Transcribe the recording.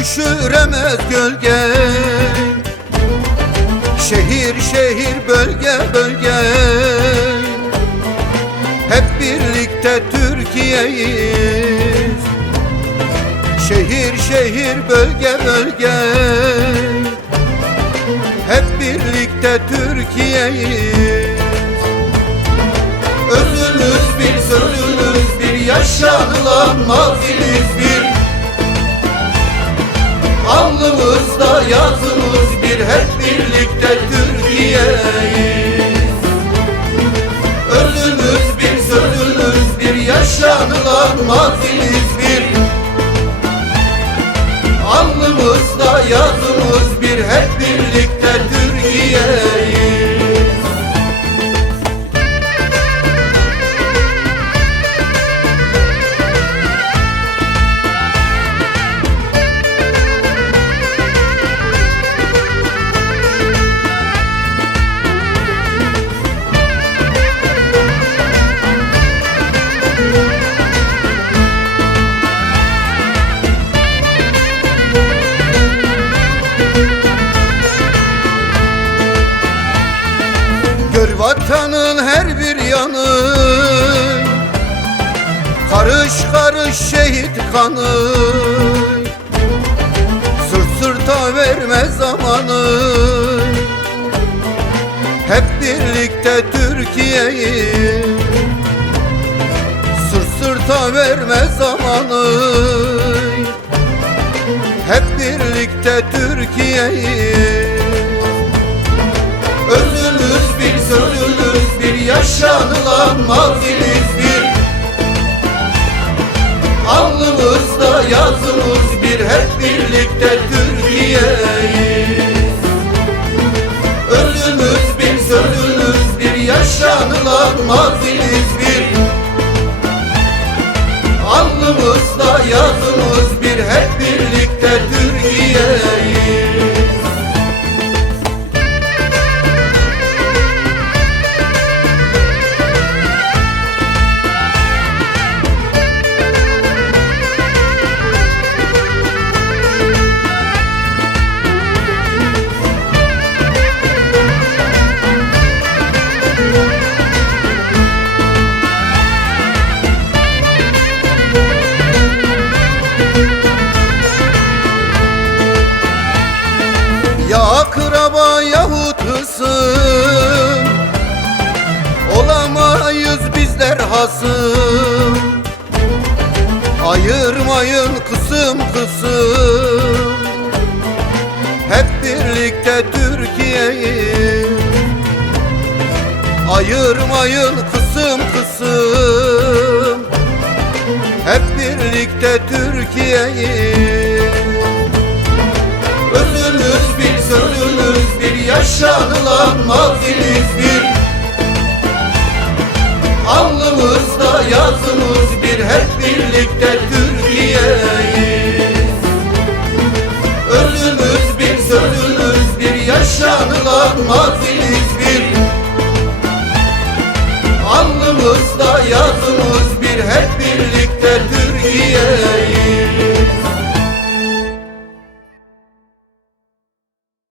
düşüremez gölge. Şehir şehir bölge bölge. Hep birlikte Türkiye'yiz. Şehir şehir bölge bölge. Hep birlikte Türkiye'yiz. Özümüz bir, sözümüz bir, yaşanılan mazimiz Alnımızda yazımız bir, hep birlikte Türkiye'yiz. Özümüz bir, sözümüz bir, yaşanılan mazimiz vatanın her bir yanı. Karış karış şehit kanı. Sırt sırta verme zamanı. Hep birlikte Türkiye'yi Sırt sırta verme zamanı. Hep birlikte Türkiye'yi Özümüz bir, sözümüz bir, yaşanılan mazimiz bir Alnımızda yazımız bir, hep birlikte Türkiye'yiz. Özümüz bir, sözümüz bir, yaşanılan mazimiz bir Alnımızda yazımız bir, hep birlikte Türkiye'yiz yahut hısım Olamayız bizler hasım Ayırmayın kısım kısım. Hep birlikte Türkiye'yi Ayırmayın kısım kısım. Hep birlikte Türkiye'yi mazimiz bir Alnımızda yazımız bir, hep birlikte Türkiye'yiz. Özümüz bir, sözümüz bir, yaşanılan mazimiz